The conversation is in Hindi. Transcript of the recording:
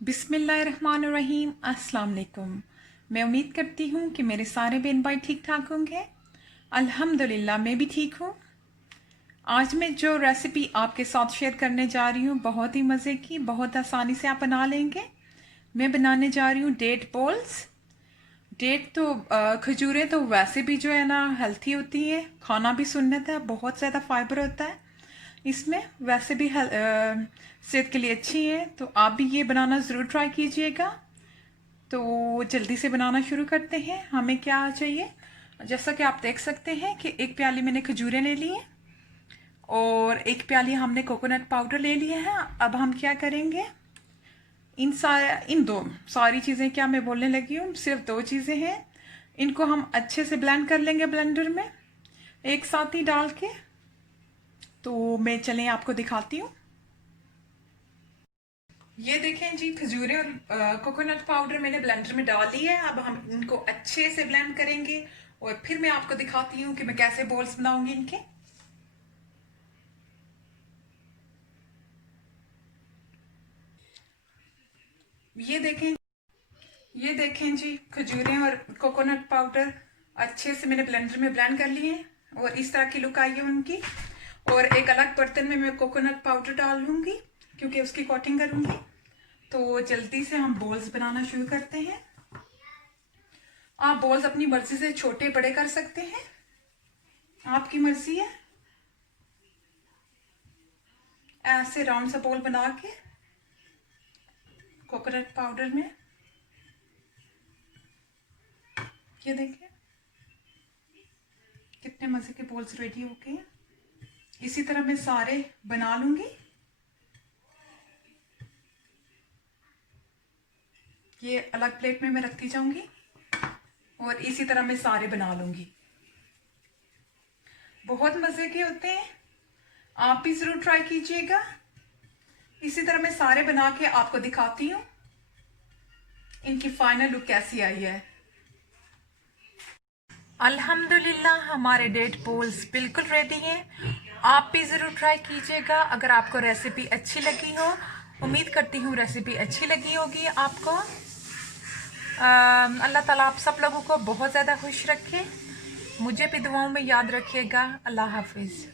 बिस्मिल्लाहिर्रहमानिर्रहीम। अस्सलाम वालेकुम। मैं उम्मीद करती हूँ कि मेरे सारे बहन भाई ठीक ठाक होंगे। अल्हम्दुलिल्लाह मैं भी ठीक हूँ। आज मैं जो रेसिपी आपके साथ शेयर करने जा रही हूँ बहुत ही मज़े की, बहुत आसानी से आप बना लेंगे। मैं बनाने जा रही हूँ डेट बॉल्स। डेट तो खजूरें तो वैसे भी जो है ना हेल्थी होती है, खाना भी सुन्नत है, बहुत ज़्यादा फाइबर होता है इसमें, वैसे भी सेहत के लिए अच्छी है। तो आप भी ये बनाना ज़रूर ट्राई कीजिएगा। तो जल्दी से बनाना शुरू करते हैं। हमें क्या चाहिए, जैसा कि आप देख सकते हैं कि एक प्याली मैंने खजूरें ले ली है और एक प्याली हमने कोकोनट पाउडर ले लिया है। अब हम क्या करेंगे, इन दो सारी चीज़ें, क्या मैं बोलने लगी हूँ, सिर्फ दो चीज़ें हैं, इनको हम अच्छे से ब्लेंड कर लेंगे ब्लेंडर में एक साथ ही डाल के। तो मैं चलें आपको दिखाती हूँ। ये देखें जी, खजूरें और कोकोनट पाउडर मैंने ब्लेंडर में डाल ली है। अब हम इनको अच्छे से ब्लेंड करेंगे और फिर मैं आपको दिखाती हूँ कि मैं कैसे बॉल्स बनाऊंगी इनके। ये देखें जी, खजूरें और कोकोनट पाउडर अच्छे से मैंने ब्लेंडर में ब्लेंड कर लिए हैं और इस तरह की लुक आई है उनकी। और एक अलग बर्तन में मैं कोकोनट पाउडर डाल लूंगी क्योंकि उसकी कोटिंग करूंगी। तो जल्दी से हम बॉल्स बनाना शुरू करते हैं। आप बॉल्स अपनी मर्जी से छोटे बड़े कर सकते हैं, आपकी मर्जी है। ऐसे राउंड सा बॉल बना के कोकोनट पाउडर में, ये देखें कितने मजे के बॉल्स रेडी हो गए हैं। इसी तरह मैं सारे बना लूंगी। ये अलग प्लेट में मैं रखती जाऊंगी और इसी तरह मैं सारे बना लूंगी। बहुत मजे के होते हैं, आप भी जरूर ट्राई कीजिएगा। इसी तरह मैं सारे बना के आपको दिखाती हूँ इनकी फाइनल लुक कैसी आई है। अल्हम्दुलिल्लाह हमारे डेट बॉल्स बिल्कुल रेडी हैं। आप भी ज़रूर ट्राई कीजिएगा। अगर आपको रेसिपी अच्छी लगी हो, उम्मीद करती हूँ रेसिपी अच्छी लगी होगी आपको। अल्लाह ताला आप सब लोगों को बहुत ज़्यादा खुश रखे। मुझे भी दुआओं में याद रखिएगा। अल्लाह हाफिज़।